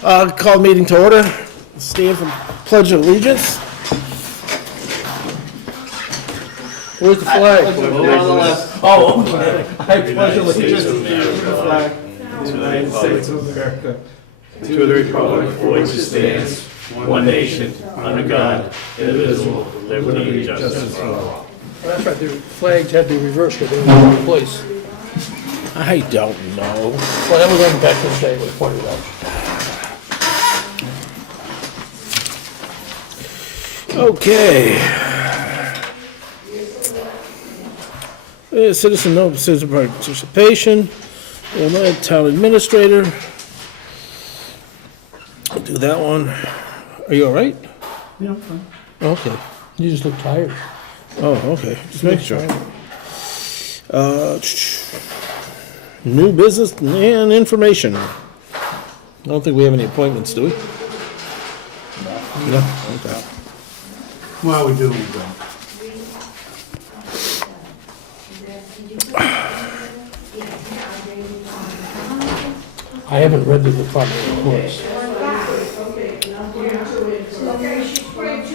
Call meeting to order. Stand for Pledge of Allegiance. Where's the flag? Oh, okay. I pledge allegiance to the flag of the United States of America, to the republic for which it stands, one nation, under God, indivisible, with liberty and justice for all. That's right, the flags had to be reversed, but they were in place. I don't know. Well, that was on back in the day, we pointed out. Okay. Citizen notice, citizen participation. Town administrator. I'll do that one. Are you all right? Yeah, I'm fine. Okay. You just look tired. Oh, okay. Just make sure. New business and information. I don't think we have any appointments, do we? No. Okay. Well, we do, we don't. I haven't read the department reports.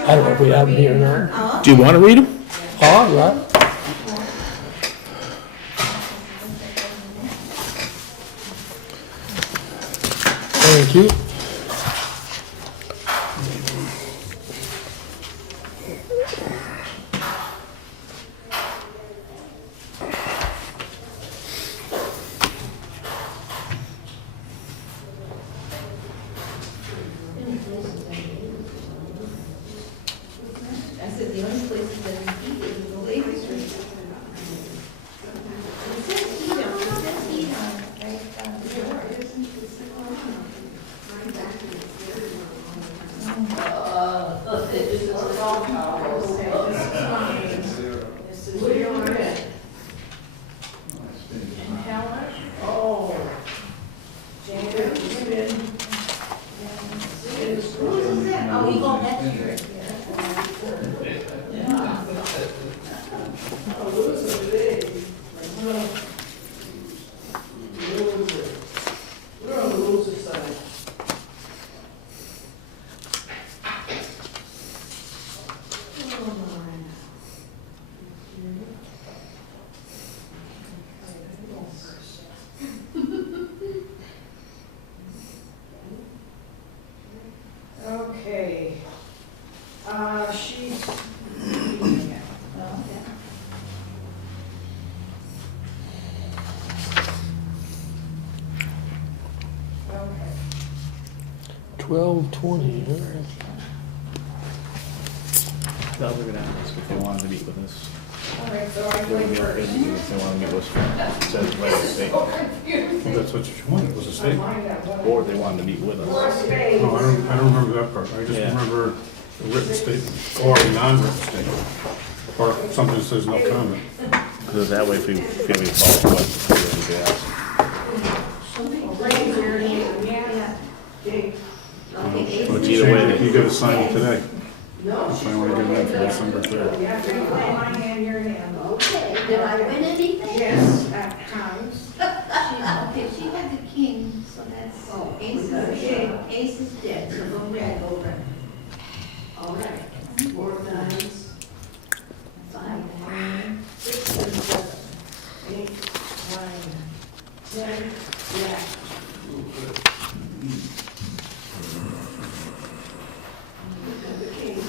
I don't know if we have them here or not. Do you want to read them? All right. Thank you. I said the only places that we eat is the ladies' room. It says eat on, right down the door. This is all towels. This is your red. And Helen? Oh. Jacob, you've been. Who is that? Oh, he go next year. We're on the loser side. Okay. She's. Okay. 12:20, all right. Thought we were gonna ask if they wanted to meet with us. All right, so I'm They would going be okay first. to meet if they wanted to meet with us. It says by the state. Well, that's what you wanted, was a statement. Or they wanted to meet with us. No, I don't remember that part. I just Yeah. remember a written statement or a non-written statement. Or something that says no comment. Because that way if we feel we follow questions, we can ask. Which either way, You gotta sign it today. If I wanna get it in for December 3rd. My hand, your hand. Okay, did I win anything? Yes, at times. Okay, she had the king, so that's, Oh, ace is dead, ace is dead, so go red. Go red. All right. 4 times. 5, 6 and 7. 8, 9, 10. Yeah. The king.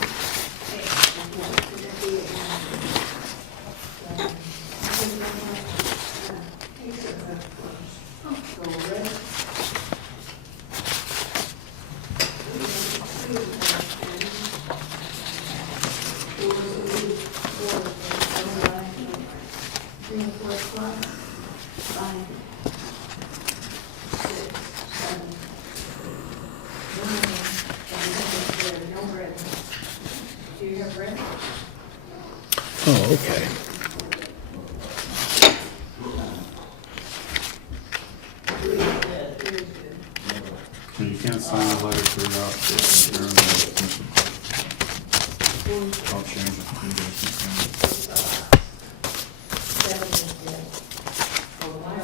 Go red. Do you have red? Oh, okay. And you can't sign the letter without the permission. I'll change it. You guys can sign it. 7 is dead. Oh, my.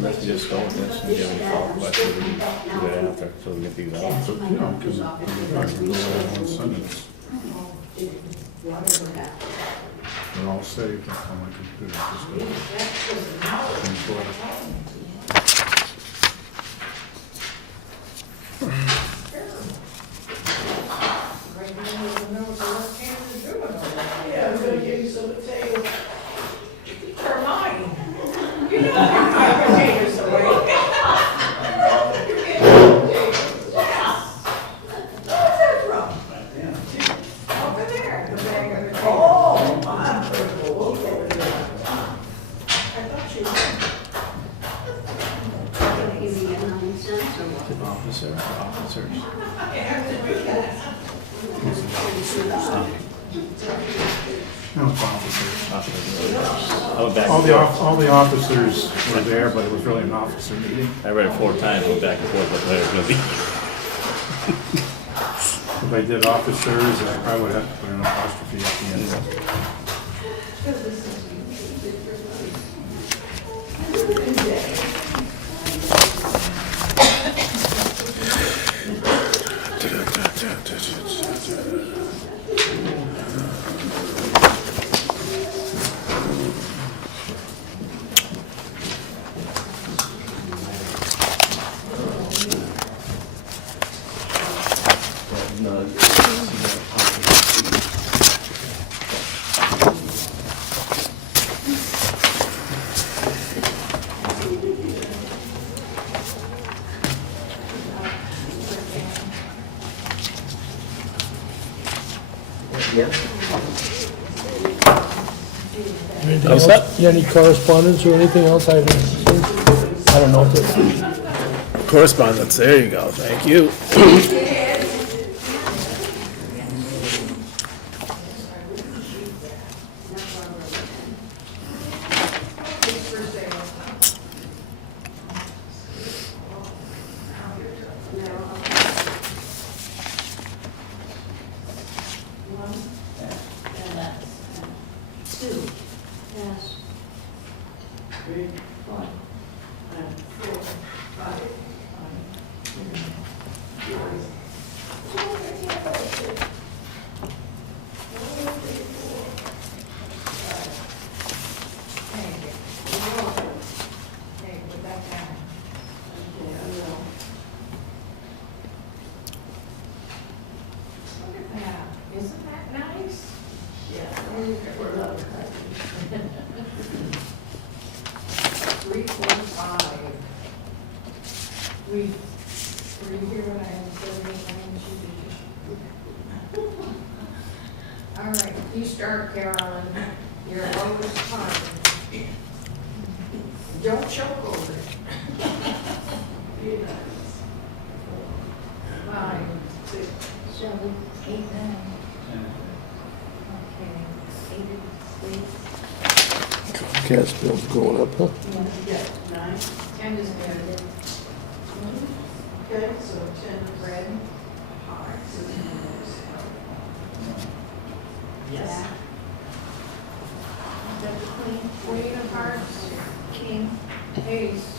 Let's just go with this and give any follow-up questions we can do it after, so we get these out. So, you know, because we're not gonna go all on Sundays. They're all saved on my computer. Just go. Yeah, I'm gonna give you some potatoes. They're mine. You know, my potatoes away. Where's that from? Over there. The bag of potatoes. Oh, my. I thought you were. Give me a 9 cents or what? Officers. You have to do that. No, it's officers. I went back All and the, forth. all the officers were there, but it was really an officer meeting. I read it 4 times, went back and forth, what it was gonna be. If I did officers, I probably would have to put an apostrophe at the end. Anything How's else? Yeah, any correspondence or anything else I haven't seen? I don't know if it's. Correspondence, there you go, thank you. Isn't that nice? Three, 4, 5. Were you here when I had 79 All right, you start, Carolyn. You're always fine. Don't choke over it. 5, 6, 7, 8, 9. Okay, 8 Gas bill's going up, huh? 10 is good. Okay, so 10 red, hearts. Yes. Queen of hearts, king, ace.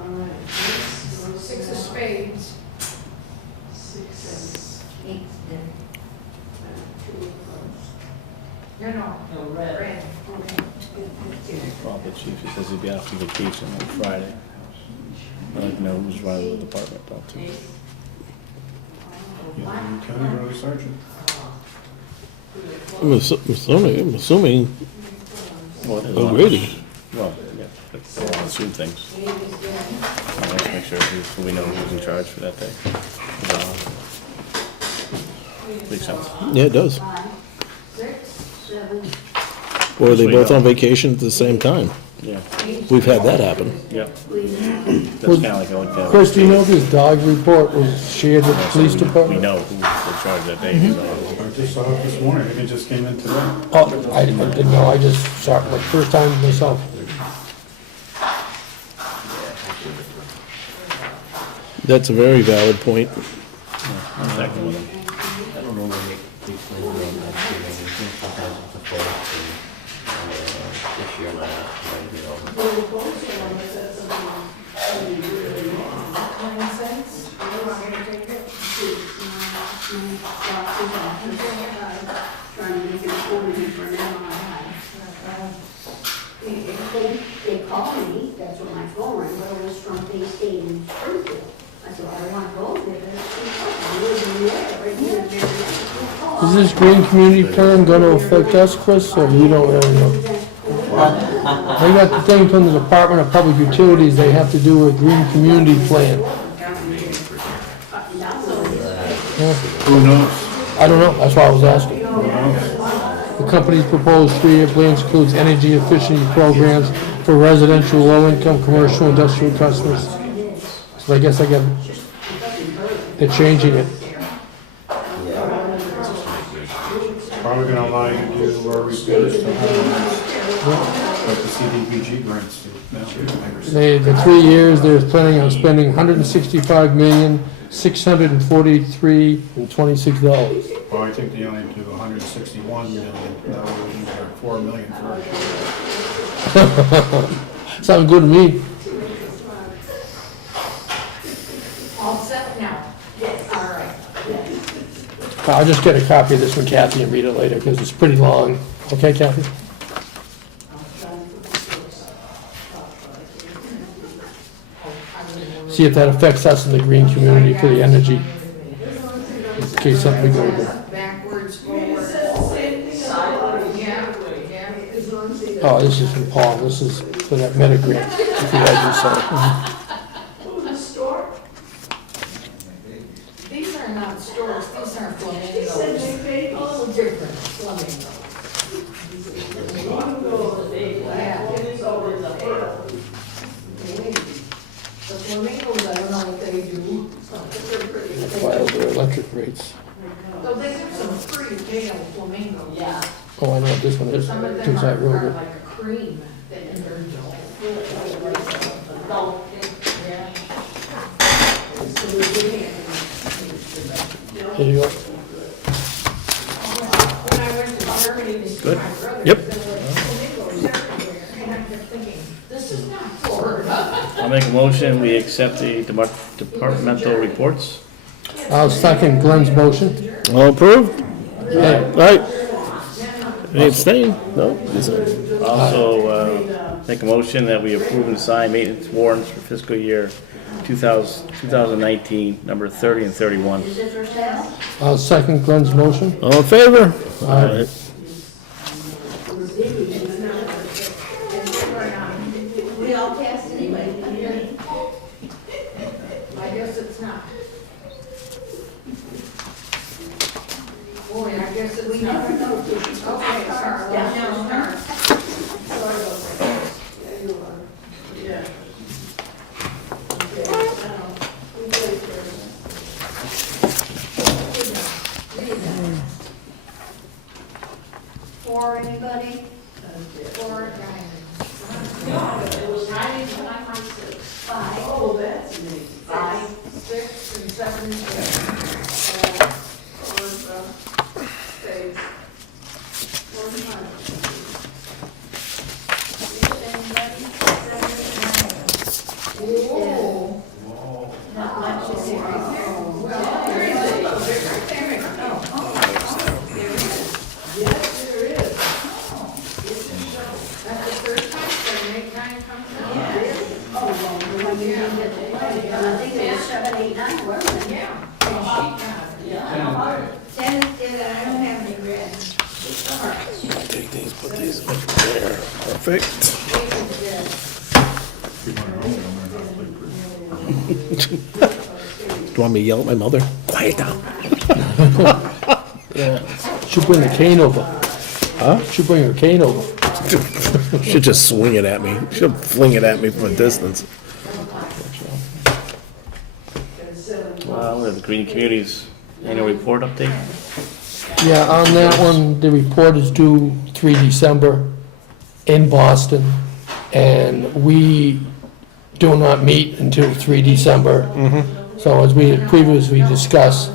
All right, 6 of spades. 6, 8, then. 2 of clubs. No, red. Well, the chief, he says he'd be out for vacation on Friday. I'd like to know who's running the department though, too. Lieutenant or sergeant? I'm assuming Well, as long as- O'Grady. Well, yeah, but they want to assume things. Let's make sure we know who's in charge for that day. Makes sense. Yeah, it does. 6, 7, Or are they So you both know. on vacation at the same time? Yeah, We've had that happen. yeah. That's kind of like Chris, do you know if this dog report was shared with the police We department? know who the charge that day. So. I just saw it this morning, I think it just came in today. Oh, I didn't know, I just saw it like first time myself. That's a very valid point. I'm second with him. I don't know when they explain it on that, I think sometimes it's the first, and, this year last, but, you know. Trying to make it affordable for now. They called me, that's what my phone rang, but it was from Bay State in Springfield. I said, I don't want to go there. Is this green community plan gonna affect us, Chris, or you don't really know? They got the thing from the Department of Public Utilities, they have to do a green community plan. Who knows? I don't know, that's why I was asking. The company's proposed 3-year plans includes energy efficiency programs for residential, low-income, commercial, industrial customers. So I guess they're changing it. Probably gonna allow you to do repairs to homes, like the CDBG grants do now. The 3 years, they're planning on spending $165,643,26. Well, I think they only do 161 million, that would be like 4 million for Sounds good to me. All set now? Yes. All right. I'll just get a copy of this from Kathy and read it later, because it's pretty long. Okay, Kathy? See if that affects us in the green community for the energy, in case something we go to. Backwards, forward. Yeah, yeah. Oh, this is from Paul, this is for that meta grant, if you guys saw. Store? These are not stores, these are flamingos. Oh, different, flamingos. Yeah. The flamingos, I don't know what they do. File their electric rates. So they have some pretty pale flamingos. Yeah. Oh, I know what this one is, Some of them Toonside are Road. like a cream, and they're dull. Here you go. When I went to Germany to see my brother, Yep. there were flamingos everywhere, and I kept thinking, this is not Florida. I'll make a motion, we accept the departmental reports. I'll second Glenn's motion. All approved? Yeah. Right. Any abstain? No? Is it- Also, make a motion that we approve and sign maintenance warrants for fiscal year 2019, number 30 and 31. Is it for sale? I'll second Glenn's motion. All in favor? Aye. We all cast anyway. I guess it's not. Boy, I guess it's not. Okay, sorry. Yeah. For anybody? For It was 95, 5. Oh, that's amazing. 5, 6, and 7, and 8. Stays. Oh, Not much is here. well, there is a little different. There is. Yes, there is. That's the third time 7, 8, 9 comes out. Oh, well, when you didn't get the play, and I think it was 7, 8, 9, wasn't it? Yeah. And she got it. Yeah. 10 is good, I don't have any red. Take these, put these up there. Perfect. If you want to open them, they're not play pretty. Do you want me to yell at my mother? Quiet down. Should bring the cane over. Huh? Should bring her cane over. Should just swing it at me. Should fling it at me from a distance. Well, we have the green communities Annual report update? Yeah, on that one, the report is due 3 December in Boston, and we do not meet until 3 December. So as we had previously discussed,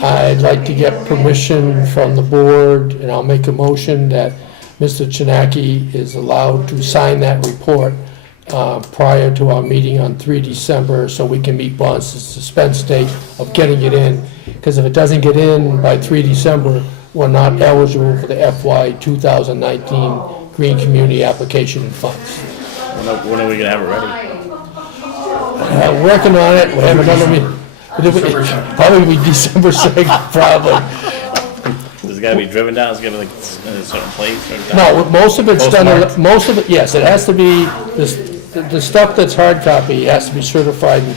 I'd like to get permission from the board, and I'll make a motion that Mr. Chinaki is allowed to sign that report prior to our meeting on 3 December, so we can meet Boston's suspense date of getting it in. Because if it doesn't get in by 3 December, we're not eligible for the FY 2019 Green Community Application and Funds. When are we gonna have it ready? Working on it, we have another meeting. Probably be December 2nd, probably. Does it gotta be driven down? Is it gotta be like in a certain place? Or No, most of it's done, Postmarked? most of it, yes, it has to be, the stuff that's hard copy has to be certified and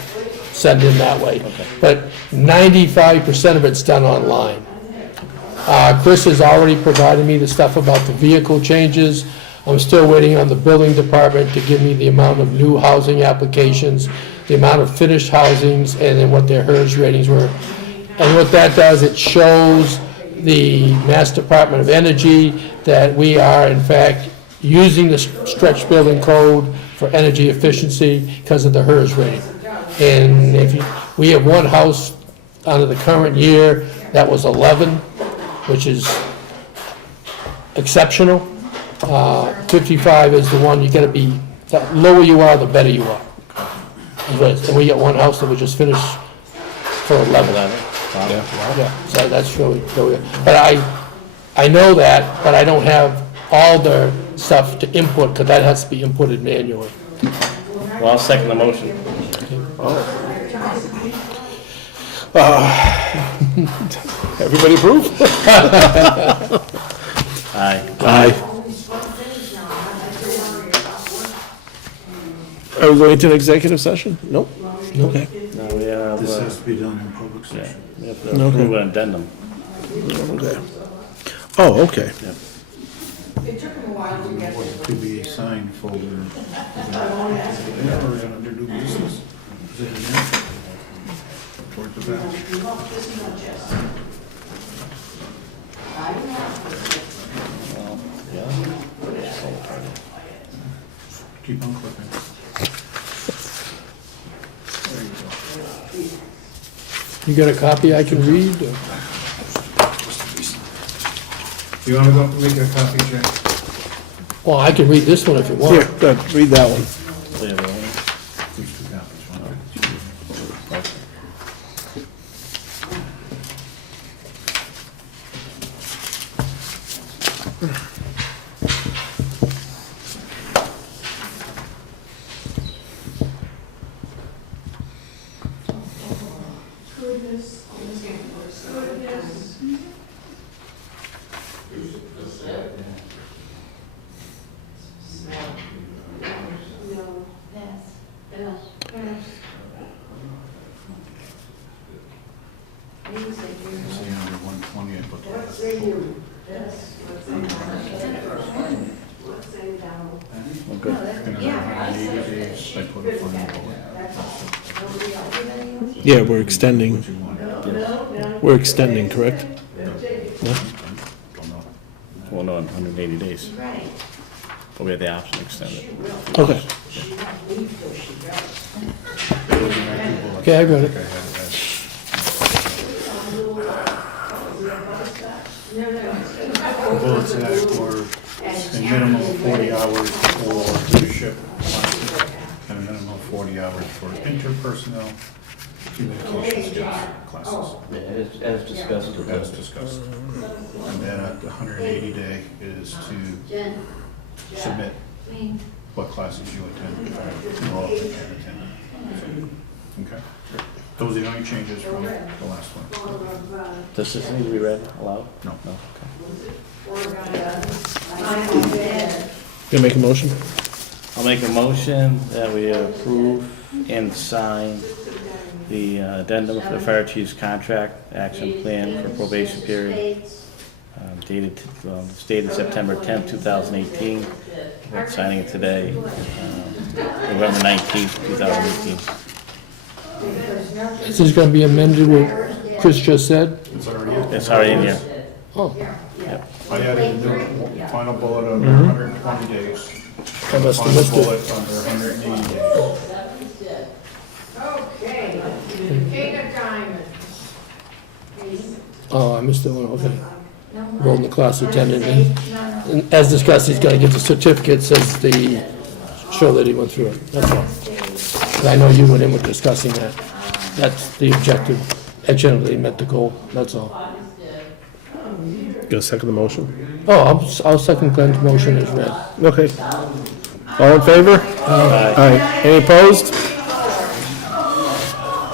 sent in that way. But 95% of it's done online. Chris has already provided me the stuff about the vehicle changes. I'm still waiting on the building department to give me the amount of new housing applications, the amount of finished housings, and then what their HERS ratings were. And what that does, it shows the Mass Department of Energy that we are in fact using the stretch building code for energy efficiency because of the HERS rating. And we have one house out of the current year that was 11, which is exceptional. 55 is the one, you gotta be, the lower you are, the better you are. And we got one house that we just finished for 11. Yeah, so that's really, but I know that, but I don't have all the stuff to input, because that has to be inputted manually. Well, I'll second the motion. Everybody approve? Aye. Aye. Are we going to an executive session? Nope. Okay. No, we have, This has to be done in public yeah, session. we have to approve an addendum. Okay. Oh, okay. It took him a while to get there. To be signed folder. Yeah, we're gonna do new business. Is it in there? Toward the back. Keep on clipping. There you go. You got a copy I can read? Or- You wanna go make a copy, Jay? Well, I can read this one if you want. Here, read that one. There we go. These two copies, one. See, under 120, I put the last folder. Well, good. And under 180 days, I put a final bullet. Yeah, we're extending. What you want. We're extending, correct? Don't know. Well, no, in 180 days. But we have the option to extend it. Okay. Okay, I got it. I had it as bullets that were a minimum of 40 hours for leadership classes and a minimum of 40 hours for interpersonnel communication skills classes, Yeah, as discussed with as us. discussed. And then at the 180 day is to submit what classes you attend, or all you can attend. Okay? Those are the only changes from the last one. Does this need to be read aloud? No. No, okay. Gonna make a motion? I'll make a motion that we approve and sign the addendum for the fire chief's contract action plan for probation period dated, stated September 10th, 2018. We're signing it today, November 19th, 2018. This is gonna be amended with Chris just said? It's already in. It's already in here. Oh, I added the final bullet under 120 days. I must have Final missed it. bullet under 180 days. Okay, King of Diamonds. Oh, I missed the one, okay. Rolled the class attendant, and as discussed, he's gotta get the certificate, says the, show that he went through it, that's all. And I know you and him were discussing that. That's the objective. Actually, met the goal, that's all. Gonna second the motion? Oh, I'll second Glenn's motion as read. Okay. All in favor? Aye. Any opposed?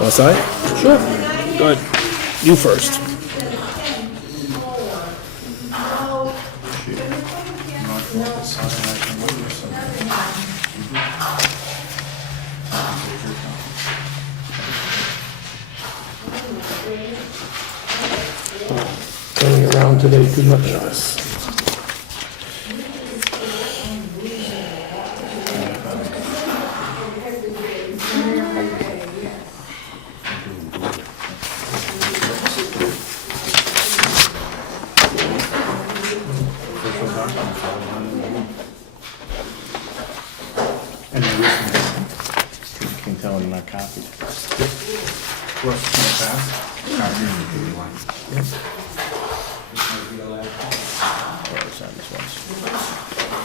Want to sign? Sure. Good. You first. Turning around today too much. And the recent You can tell in my copy. plus in the past. Or sign this once.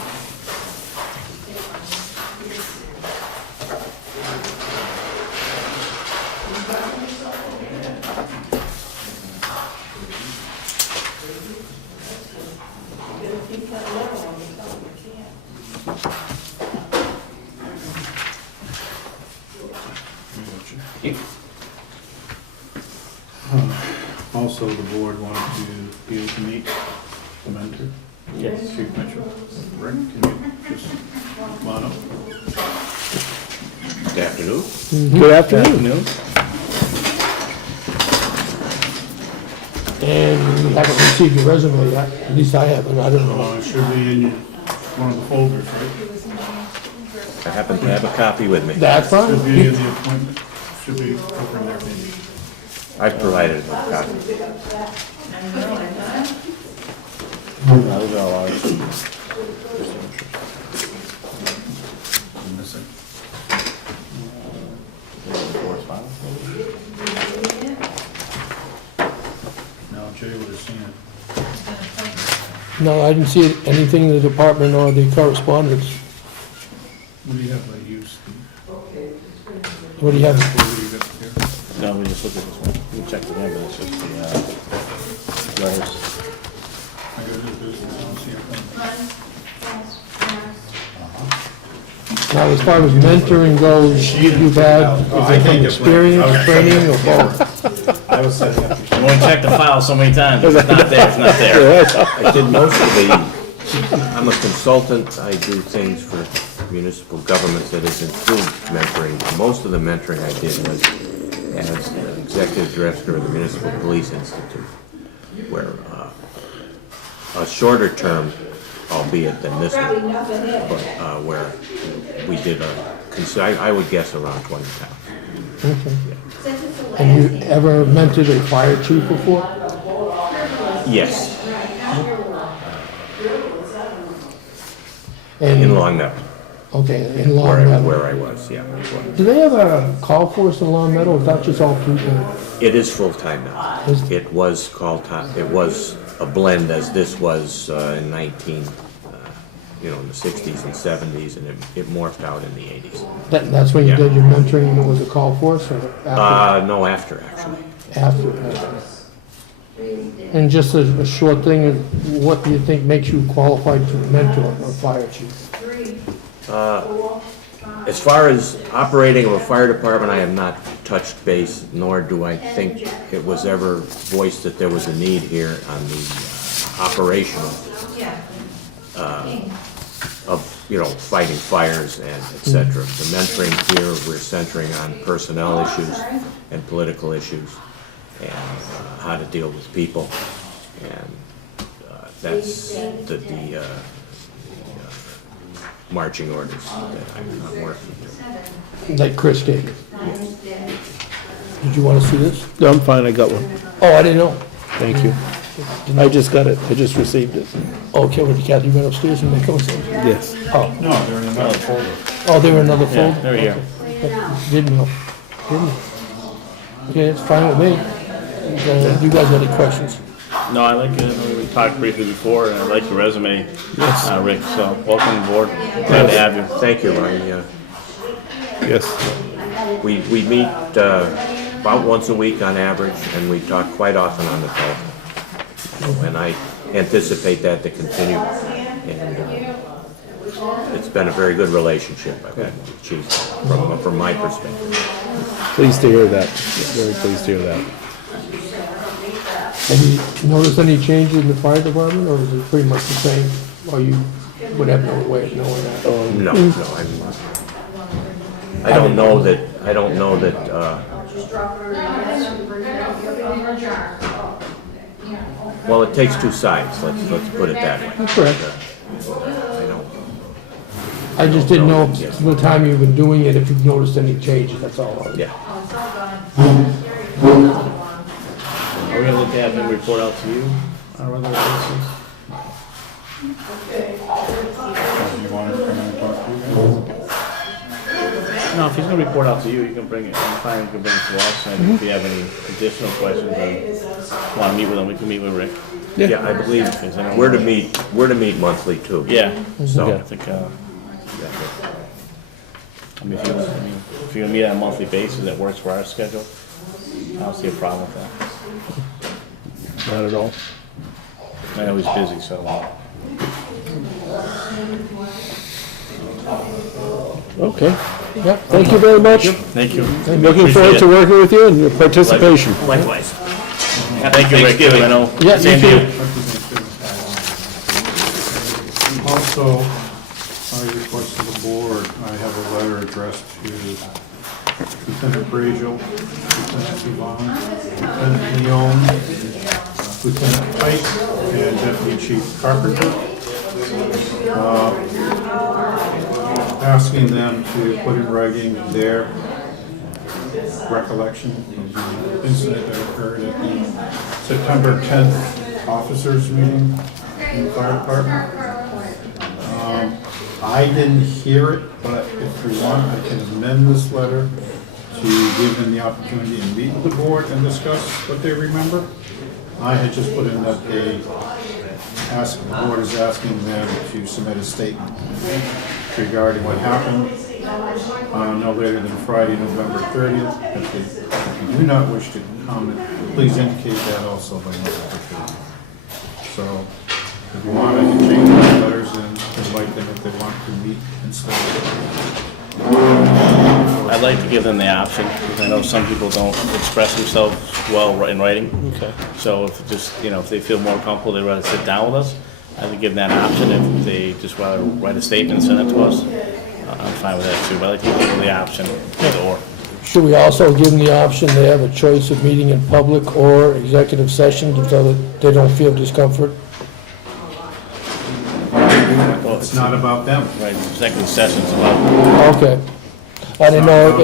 Also, the board wanted to be able to meet the mentor. Yes. Chief Mitchell. Rick, can you just come on up? Good afternoon. Good afternoon. And we haven't received your resume yet, at least I haven't, I don't know. It should be in one of the folders, right? I happen to have a copy with me. That's Should fine. be in the appointment, should be over in there maybe. I provided a copy. Those are all ours. I'm missing. Correspondence, maybe? No, Jay would have seen it. No, I didn't see anything in the department or the correspondence. What do you have, use? What do you have? What do you got here? No, we just looked at this one. We checked it in, but it's just the, letters. I go to the business, I don't see it. Now, as far as mentoring goes, you've had, is it from experience, training, or both? I was setting up. You wanna check the file so many times, if it's not there, it's not there. I did most of the, I'm a consultant, I do things for municipal governments that has included mentoring. Most of the mentoring I did was as an executive director of the Municipal Police Institute, where a shorter term, albeit than this one, but where we did I would guess around 20 times. Have you ever mentored a fire chief before? Yes, And- in Long Meadow, Okay, in Long Meadow. where I was, yeah. Do they have a call force in Long Meadow, or is that just all people? It is full-time now. It was called, it was a blend as this was in in the 60s and 70s, and it morphed out in the 80s. That's when you Yeah. did your mentoring, and it was a call force, or after? No, after, actually. After. And just a short thing, what do you think makes you qualified to mentor a fire chief? As far as operating of a fire department, I have not touched base, nor do I think it was ever voiced that there was a need here on the operational of, fighting fires and et cetera. The mentoring here, we're centering on personnel issues and political issues and how to deal with people. And that's the marching orders that I'm working to. That Chris gave you? Did you want to see this? No, I'm fine, I got one. Oh, I didn't know. Thank you. I just got it, I just received it. Okay, well, Kathy went upstairs and they come upstairs. Yes. Oh, No, they're in another folder. oh, they were in another Yeah, folder? there we go. Didn't know. Didn't. Okay, it's fine with me. You guys have any questions? No, I like it. We talked briefly before, and I like your resume, Rick, so welcome aboard. Glad to have you. Thank you. Yes. We meet about once a week on average, and we talk quite often on the telephone. And I anticipate that to continue. And it's been a very good relationship, I've had with Chief, from my perspective. Pleased to hear that. Very pleased to hear that. Have you noticed any changes in the fire department, or is it pretty much the same? Or you would have no way of knowing that? No, I don't know that, well, it takes two sides, let's put it that way. Correct. I don't, I just didn't know if the time you've been doing it, if you've noticed any changes, that's all. yeah. Are we gonna look at him report out to you on a regular basis? You want to come in and talk to you guys? No, if he's gonna report out to you, you can bring it, I'm fine, you can bring it to us, and if you have any additional questions, or wanna meet with him, we can meet with Rick. Yeah, I believe we're to meet monthly too. Yeah, so Okay. I think, if you're gonna meet on a monthly basis, that works for our schedule, I don't see a problem with that. Not at all. I know he's busy, so. Okay. Yep. Thank you very much. Thank you. Looking forward to working with you and your participation. Likewise. Thank you, Rick, too, I know. Yeah, you Same to too. Also, I request to the board, I have a letter addressed to Lieutenant Braziel, Lieutenant Yvonne, Lieutenant Leone, Lieutenant Pike, and Deputy Chief Carpenter, asking them to put in writing their recollection of the incident that occurred at the September 10th officers meeting in the fire department. I didn't hear it, but if you want, I can amend this letter to give them the opportunity to meet with the board and discuss what they remember. I had just put in that the board is asking them to submit a statement regarding what happened no later than Friday, November 30th. If you do not wish to comment, please indicate that also by November 30th. So, if you want, I can change those letters and invite them if they want to meet instead. I'd like to give them the option, because I know some people don't express themselves well in writing. Okay. So if if they feel more comfortable, they'd rather sit down with us, I would give them that option. If they just rather write a statement and send it to us, I'm fine with that too. But I'd like to give them the option, either or. Should we also give them the option, they have a choice of meeting in public or executive session, so that they don't feel discomfort? Well, It's not about them. Right, executive session's about, Okay. I didn't know,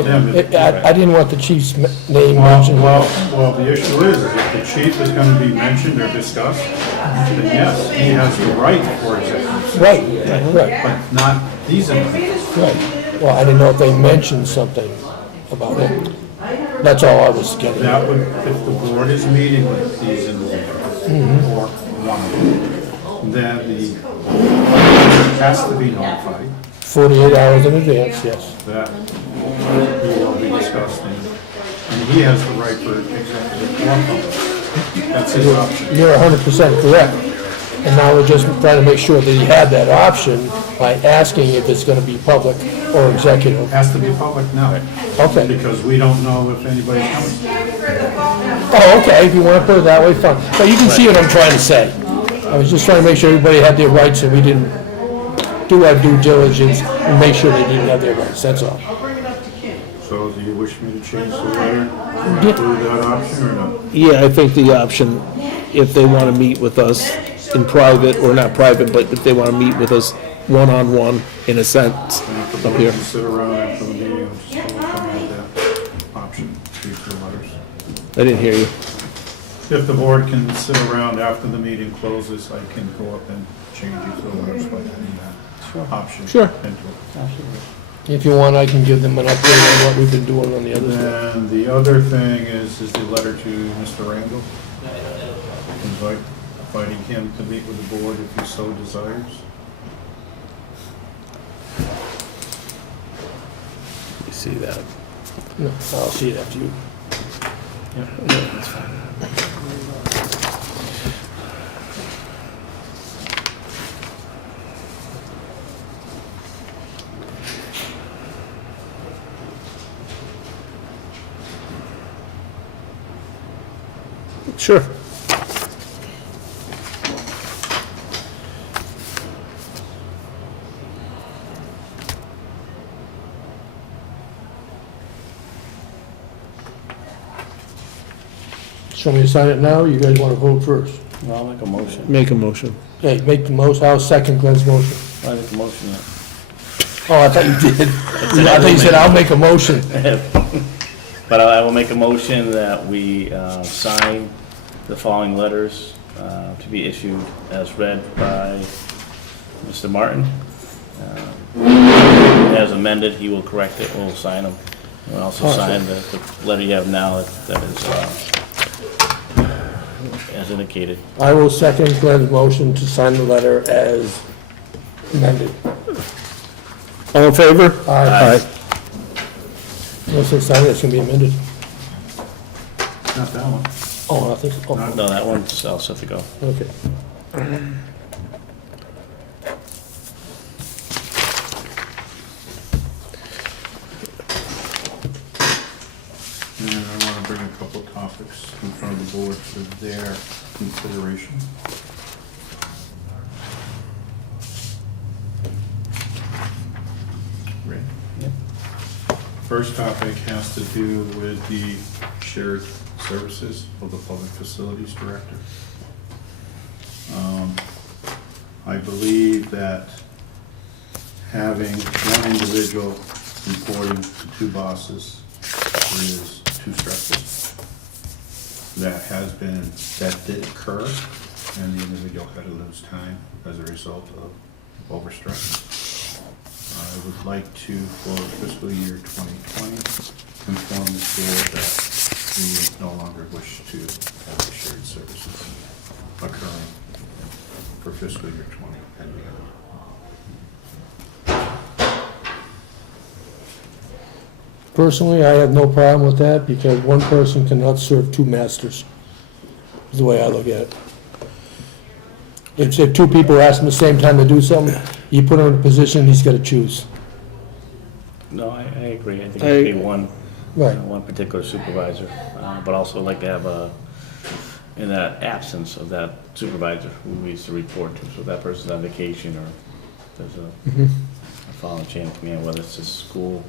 I didn't want the chief's name mentioned. Well, the issue is if the chief is going to be mentioned or discussed, then yes, he has the right for executive, Right, right, but not these individuals. right. Well, I didn't know if they mentioned something about it. That's all I was getting at. That would, if the board is meeting with these individuals, or one of them, then the has to be notified 48 hours in advance, yes. that he will be discussing, and he has the right for executive or public. That's his option. You're 100% correct. And now we're just trying to make sure that he had that option by asking if it's going to be public or executive. Has to be public now, Okay. because we don't know if anybody's coming. Oh, okay, if you want to put it that way, fine. But you can see what I'm trying to say. I was just trying to make sure everybody had their rights and we didn't do our due diligence and make sure they didn't have their rights, that's all. So do you wish me to change the letter to include that option or not? Yeah, I think the option, if they want to meet with us in private, or not private, but if they want to meet with us one-on-one, in a sense, And if the up board here. can sit around after the meeting and just come add that option to the letters. I didn't hear you. If the board can sit around after the meeting closes, I can go up and change it to the website and that option. Sure. into it. If you want, I can give them an update on what we've been doing on the other stuff. And the other thing is the letter to Mr. Randall. Inviting him to meet with the board if he so desires. You see that? No, I'll see it after you. Yep, that's fine. Sure. So me to sign it now, or you guys want to vote first? Well, I'll make a motion. Make a motion. Hey, make the most, I'll second Glenn's motion. I make a motion, yeah. Oh, I thought you did. I thought you said I'll make a motion. But I will make a motion that we sign the following letters to be issued as read by Mr. Martin. As amended, he will correct it, we'll sign them. We'll also sign the letter you have now that is as indicated. I will second Glenn's motion to sign the letter as amended. All in favor? Aye. Once they sign it, it's gonna be amended. Not that one. Oh, I think, oh, No, that one's all set to go. okay. And I want to bring a couple topics in front of the board for their consideration. Ready? Yep. First topic has to do with the shared services of the Public Facilities Director. I believe that having one individual reporting to two bosses is too stressful. That did occur, and the individual had to lose time as a result of overstress. I would like to, for fiscal year 2020, inform the board that we no longer wish to have the shared services occurring for fiscal year 20 and beyond. Personally, I have no problem with that because one person cannot serve two masters, is the way I look at it. If two people ask him at the same time to do something, you put him in a position, he's gotta choose. No, I agree. I think it should be one Right. one particular supervisor, but also like to have in that absence of that supervisor who needs to report to, so if that person's on vacation or there's a following chain of command, whether it's a school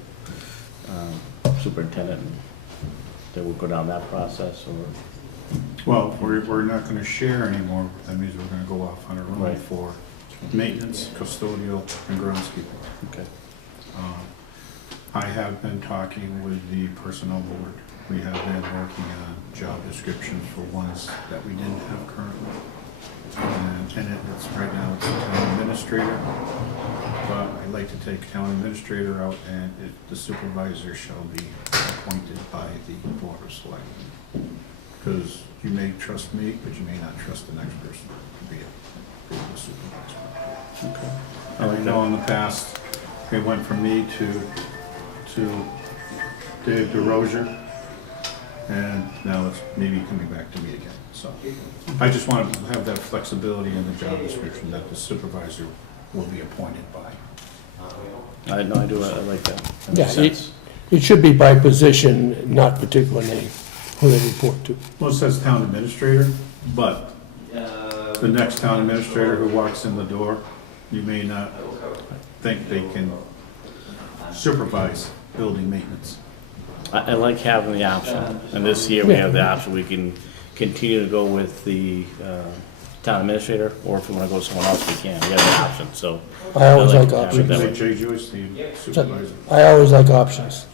superintendent, and they will go down that process, or Well, we're not gonna share anymore. That means we're gonna go off on our own Right. for maintenance, custodial, and groundskeeper. okay. I have been talking with the personnel board. We have been working on job descriptions for ones that we didn't have currently. And it's, right now, it's the town administrator. But I'd like to take town administrator out, and the supervisor shall be appointed by the board of selectmen. Because you may trust me, but you may not trust the next person to be a supervisor. Okay. And I know in the past, it went from me to Dave DeRozier, and now it's maybe coming back to me again. So I just want to have that flexibility in the job description that the supervisor will be appointed by. I do, I like that. That Yeah, makes sense. It should be by position, not particular name, who they report to. Well, it says town administrator, but the next town administrator who walks in the door, you may not think they can supervise building maintenance. I like having the option, and this year we have the option, we can continue to go with the town administrator, or if we want to go with someone else, we can, we have the option, so. I always like having it options. that way. Make Jay Joyce the supervisor. I always like options.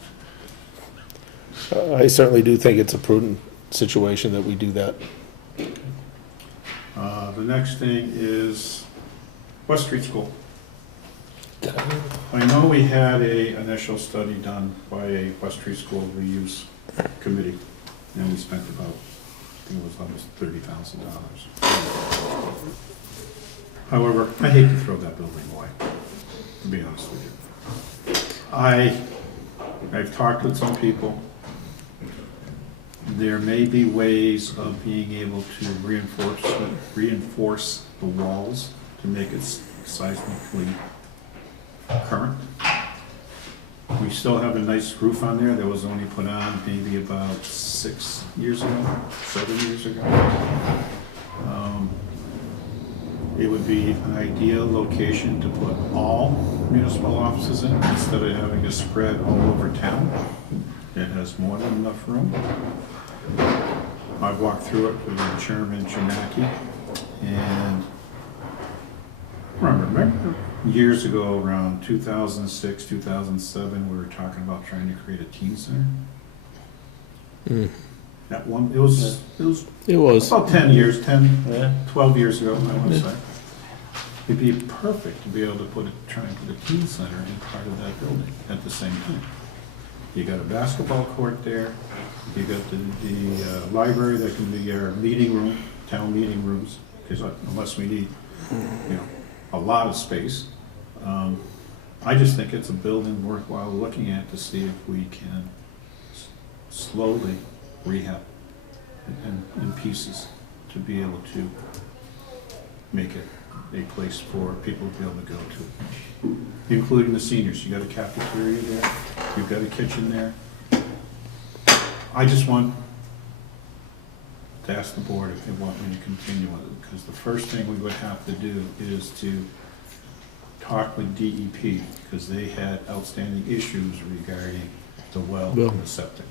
I certainly do think it's a prudent situation that we do that. The next thing is West Street School. I know we had a initial study done by a West Street School reuse committee, and we spent about, I think it was almost $30,000. However, I hate to throw that building away, to be honest with you. I've talked with some people. There may be ways of being able to reinforce the walls to make it seismically current. We still have a nice roof on there that was only put on maybe about 6 years ago, 7 years ago. It would be an ideal location to put all municipal offices in instead of having it spread all over town. It has more than enough room. I've walked through it with Chairman Janaki, and remember years ago, around 2006, 2007, we were talking about trying to create a teen center. That one, it was about 10 years, 12 years ago, I want to say. It'd be perfect to be able to try and put a teen center in part of that building at the same time. You got a basketball court there, you got the library that can be our meeting room, town meeting rooms, because unless we need, a lot of space. I just think it's a building worthwhile looking at to see if we can slowly rehab in pieces to be able to make it a place for people to be able to go to, including the seniors. You got a cafeteria there, you've got a kitchen there. I just want to ask the board if they want me to continue with it, because the first thing we would have to do is to talk with DEP, because they had outstanding issues regarding the well and the septic.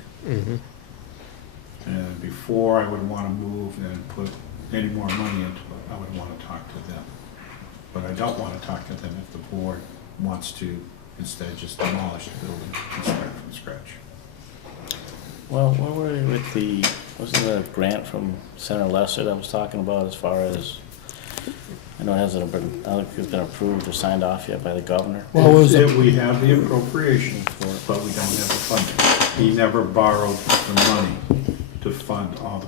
And before I would want to move and put any more money into it, I would want to talk to them. But I don't want to talk to them if the board wants to instead just demolish the building and start from scratch. Well, where were we with wasn't there a grant from Senator Lesser that was talking about as far as, I know it hasn't been, I don't think it's been approved or signed off yet by the governor. Well, was it, We have the appropriation for it, but we don't have the funding. He never borrowed the money to fund all the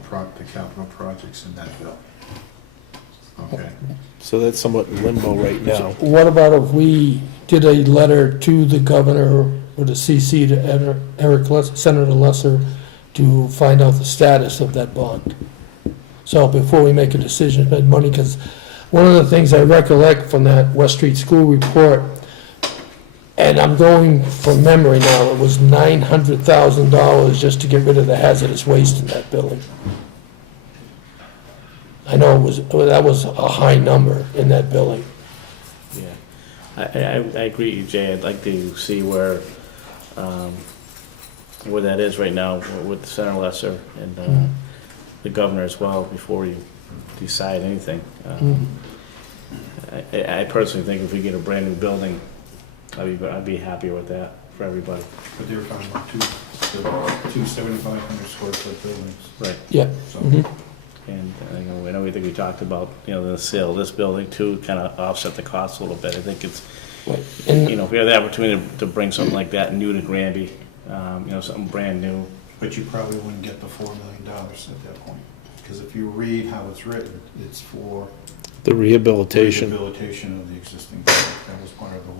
capital projects in that bill. Okay. So that's somewhat in limbo right now. what about if we did a letter to the governor with a CC to Senator Lesser to find out the status of that bond? So before we make a decision, spend money, because one of the things I recollect from that West Street School report, and I'm going from memory now, it was $900,000 just to get rid of the hazardous waste in that building. I know that was a high number in that building. Yeah, I agree, Jay. I'd like to see where that is right now with Senator Lesser and the governor as well before you decide anything. I personally think if we get a brand new building, I'd be happier with that for everybody. But they were talking about two 7,500 square foot buildings. Right. Yeah. So, And I know we think we talked about, the sale of this building too, kind of offset the cost a little bit. I think it's, And if we have the opportunity to bring something like that new to Granby, something brand new. but you probably wouldn't get the $4 million at that point. Because if you read how it's written, it's for The rehabilitation. rehabilitation of the existing building. That was part of the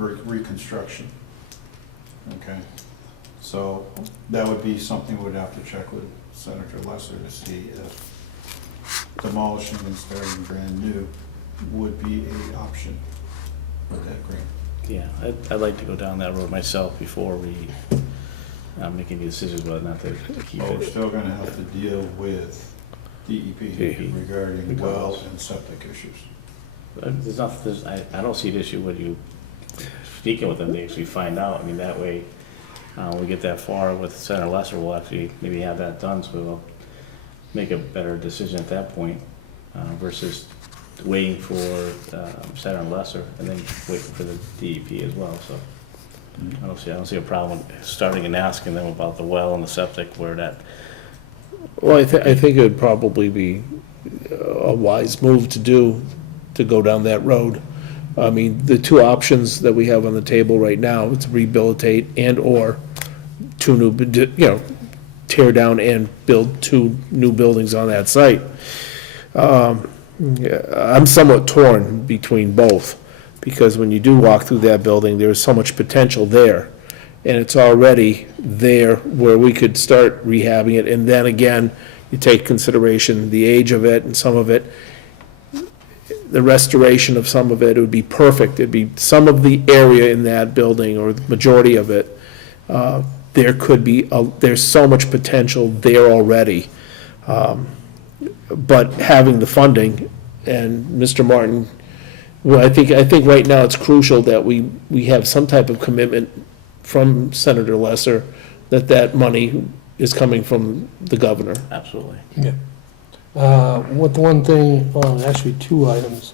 word, reconstruction. Okay, so that would be something we'd have to check with Senator Lesser to see if demolishing and starting brand new would be an option with that grant. Yeah, I'd like to go down that road myself before we make any decisions whether or not to keep But we're it. still gonna have to deal with DEP regarding well and septic issues. I don't see the issue with you speaking with them, they actually find out. I mean, that way, we get that far with Senator Lesser, we'll actually maybe have that done, so we'll make a better decision at that point, versus waiting for Senator Lesser and then waiting for the DEP as well, so. I don't see a problem starting and asking them about the well and the septic, where that Well, I think it would probably be a wise move to go down that road. I mean, the two options that we have on the table right now, it's rehabilitate and/or two new, tear down and build two new buildings on that site. Yeah, I'm somewhat torn between both, because when you do walk through that building, there's so much potential there. And it's already there where we could start rehabbing it, and then again, you take consideration the age of it and some of it, the restoration of some of it, it would be perfect. It'd be some of the area in that building, or the majority of it, there could be, there's so much potential there already. But having the funding, and Mr. Martin, well, I think right now it's crucial that we have some type of commitment from Senator Lesser that money is coming from the governor. Absolutely. With one thing, well, actually two items.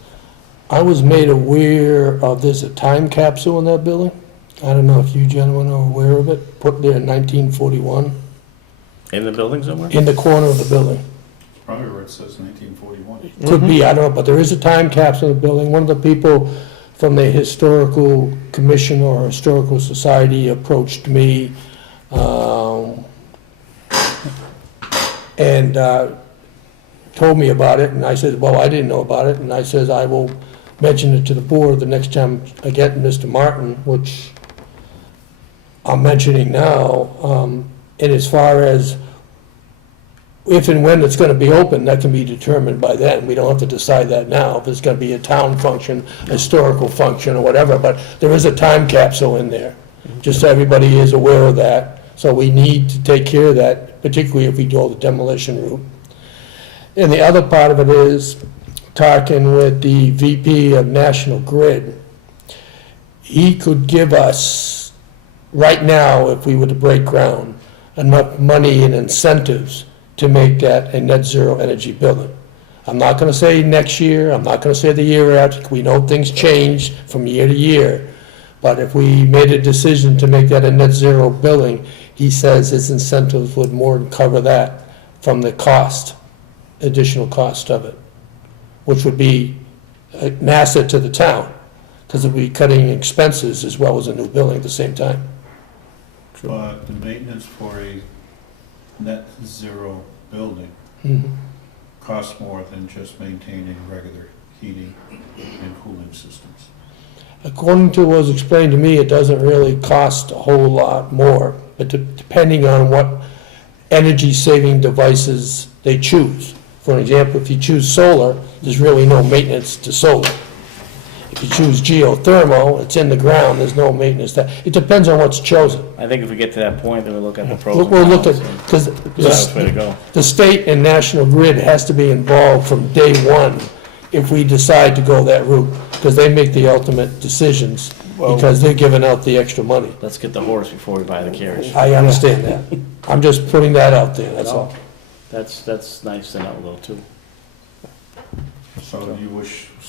I was made aware of, there's a time capsule in that building. I don't know if you gentlemen are aware of it, put there in 1941, In the building somewhere? in the corner of the building. Probably where it says 1941. Could be, I don't know, but there is a time capsule in the building. One of the people from the Historical Commission or Historical Society approached me, and told me about it, and I said, well, I didn't know about it, and I says, I will mention it to the board the next time I get Mr. Martin, which I'm mentioning now, and as far as if and when it's gonna be open, that can be determined by then. We don't have to decide that now, if it's gonna be a town function, a historical function, or whatever, but there is a time capsule in there. Just so everybody is aware of that, so we need to take care of that, particularly if we go the demolition route. And the other part of it is talking with the VP of National Grid. He could give us, right now, if we were to break ground, enough money and incentives to make that a net zero energy building. I'm not gonna say next year, I'm not gonna say the year after, we know things change from year to year. But if we made a decision to make that a net zero building, he says his incentives would more than cover that from the cost, additional cost of it, which would be an asset to the town, because it'd be cutting expenses as well as a new building at the same time. But the maintenance for a net zero building Mhm. costs more than just maintaining regular heating and cooling systems. According to what was explained to me, it doesn't really cost a whole lot more, but depending on what energy-saving devices they choose. For example, if you choose solar, there's really no maintenance to solar. If you choose geothermal, it's in the ground, there's no maintenance. It depends on what's chosen. I think if we get to that point, then we look at the pros and We'll look at, cons. because That's the way to go. the state and National Grid has to be involved from day one if we decide to go that route, because they make the ultimate decisions, because they're giving out the extra money. Let's get the horse before we buy the carriage. I understand that. I'm just putting that out there, that's all. That's nice to know though, too. So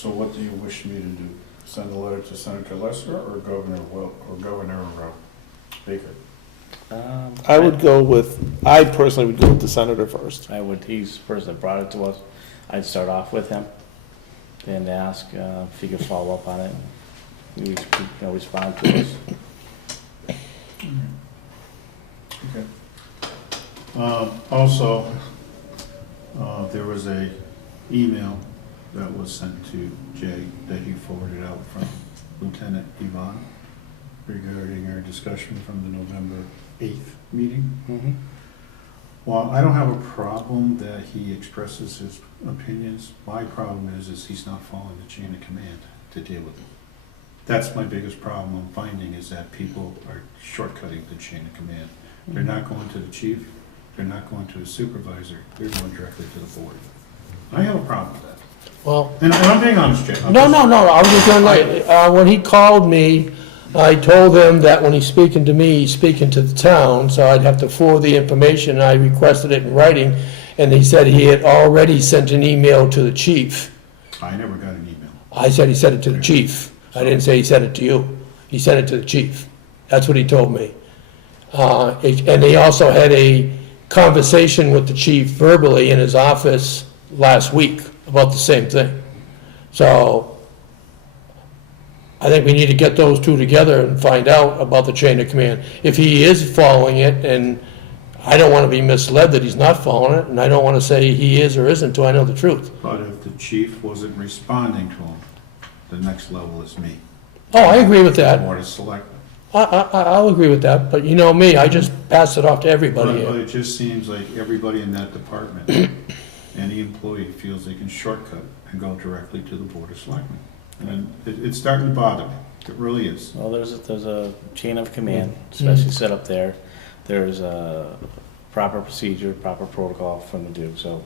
what do you wish me to do? Send a letter to Senator Lesser or Governor Baker? I personally would go with the senator first. He's the person that brought it to us. I'd start off with him and ask if he could follow up on it. He would respond to us. Okay. Also, there was a email that was sent to Jay that he forwarded out from Lieutenant Yvonne regarding our discussion from the November 8th meeting. Mm-hmm. Well, I don't have a problem that he expresses his opinions. My problem is he's not following the chain of command to deal with it. That's my biggest problem I'm finding, is that people are shortcutting the chain of command. They're not going to the chief, they're not going to a supervisor, they're going directly to the board. I have a problem with that. Well, And I'm being honest, Jay. no, I was just gonna, when he called me, I told him that when he's speaking to me, he's speaking to the town, so I'd have to forward the information, I requested it in writing, and he said he had already sent an email to the chief. I never got an email. I said he sent it to the chief. I didn't say he sent it to you. He sent it to the chief. That's what he told me. And he also had a conversation with the chief verbally in his office last week about the same thing. So I think we need to get those two together and find out about the chain of command. If he is following it, and I don't want to be misled that he's not following it, and I don't want to say he is or isn't until I know the truth. But if the chief wasn't responding to him, the next level is me. Oh, I agree with that. Board of Selectmen. I'll agree with that, but you know me, I just pass it off to everybody But here. it just seems like everybody in that department, any employee feels they can shortcut and go directly to the Board of Selectmen. And it's starting to bother me. It really is. Well, there's a chain of command, especially set up there. There's a proper procedure, proper protocol for them to do, so,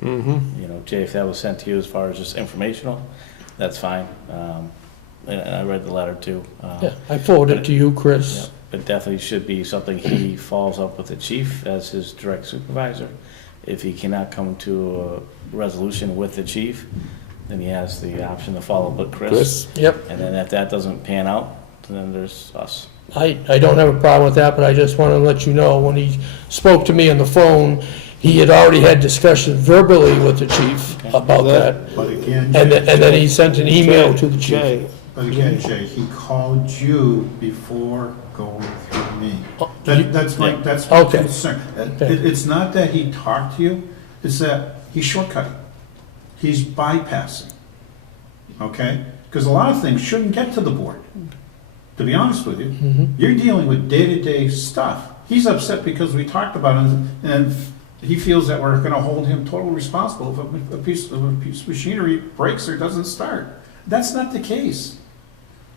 you know, Jay, if that was sent to you as far as just informational, that's fine. And I read the letter too. Yeah, I forwarded it to you, Chris. Yeah, it definitely should be something he follows up with the chief as his direct supervisor. If he cannot come to a resolution with the chief, then he has the option to follow up with Chris. Yep, And then if that doesn't pan out, then there's us. I don't have a problem with that, but I just want to let you know, when he spoke to me on the phone, he had already had discussion verbally with the chief about that. But again. And then he sent an email to the chief. Jay, But again, Jay, he called you before going through me. Oh, That's my Okay. concern. Okay. It's not that he talked to you, it's that he's shortcutting. He's bypassing, okay? Because a lot of things shouldn't get to the board, to be honest with you. You're dealing with day-to-day stuff. He's upset because we talked about it, and he feels that we're gonna hold him totally responsible if a piece of machinery breaks or doesn't start. That's not the case,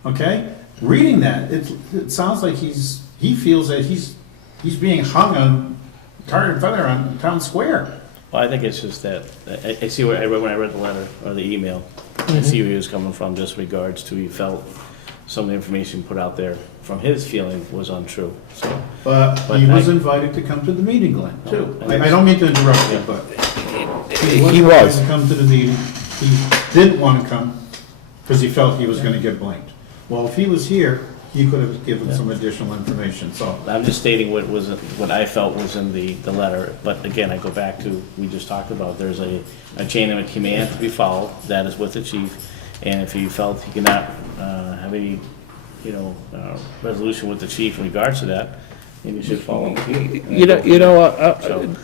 okay? Reading that, it sounds like he feels that he's being hung on tar and feather on town square. Well, I think it's just that, I see what I read when I read the letter, or the email. I see where he was coming from, just regards to he felt some of the information put out there from his feeling was untrue, so. But But he was I- invited to come to the meeting, Glenn, too. Oh, I don't mean to interrupt you, Yeah. but He invited was. to come to the meeting. He didn't want to come because he felt he was going to get blamed. Well, if he was here, he could have given some additional information, so. I'm just stating what I felt was in the letter, but again, I go back to, we just talked about, there's a chain of command to be followed, that is with the chief, and if he felt he cannot have any, resolution with the chief in regards to that, then you should follow him. So,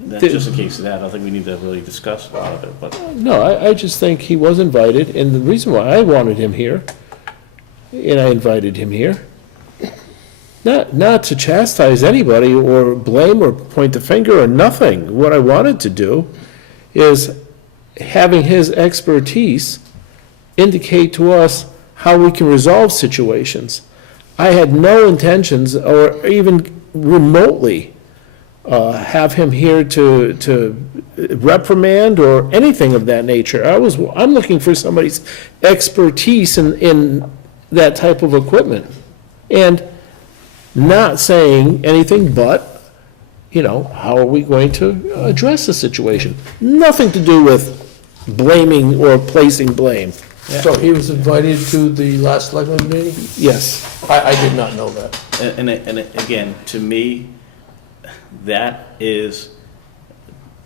that's just a case of that, I don't think we need to really discuss a lot of it, but. no, I just think he was invited, and the reason why I wanted him here, and I invited him here, not to chastise anybody or blame or point the finger or nothing. What I wanted to do is having his expertise indicate to us how we can resolve situations. I had no intentions or even remotely have him here to reprimand or anything of that nature. I'm looking for somebody's expertise in that type of equipment. And not saying anything but, how are we going to address the situation? Nothing to do with blaming or placing blame. So he was invited to the last selectmen's meeting? Yes. I did not know that. And again, to me, that's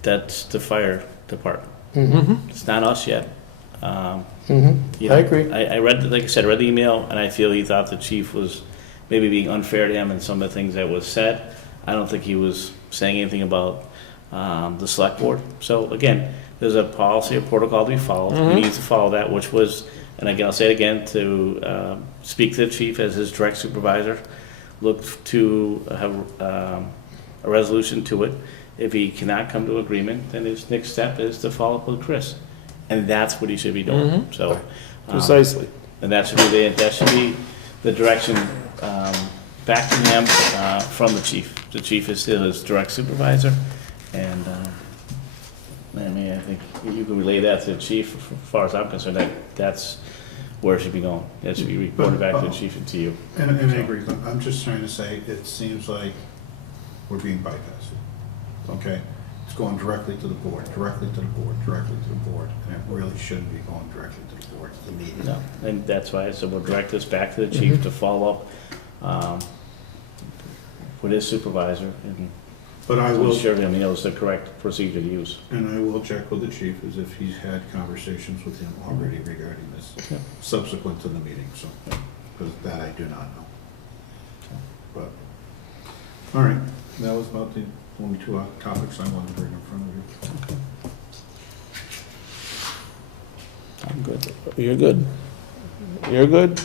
the fire department. It's not us yet. I agree. I read, like I said, I read the email, and I feel he thought the chief was maybe being unfair to him in some of the things that was said. I don't think he was saying anything about the select board. So again, there's a policy, a protocol to be followed. He needs to follow that, which was, and again, I'll say it again, to speak to the chief as his direct supervisor, look to have a resolution to it. If he cannot come to agreement, then his next step is to follow up with Chris. And that's what he should be doing, so. Precisely. And that should be the direction back to him from the chief. The chief is still his direct supervisor, and I think you can relay that to the chief. As far as I'm concerned, that's where it should be going. That should be reported back to the chief and to you. And I agree, I'm just trying to say, it seems like we're being bypassed, okay? It's going directly to the board, directly to the board, directly to the board, and it really shouldn't be going directly to the board, to the meeting. No, and that's why I said we'll direct this back to the chief to follow up with his supervisor and But I to will, ensure him he knows the correct procedure to use. and I will check with the chief as if he's had conversations with him already regarding this Yep. subsequent to the meeting, so, because that I do not know. But, all right, that was about the only two topics I wanted to bring in front of you. I'm good. You're good. You're good.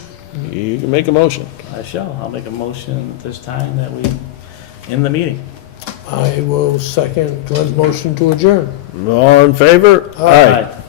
You can make a motion. I shall. I'll make a motion at this time that we end the meeting. I will second Glenn's motion to adjourn. All in favor? Aye.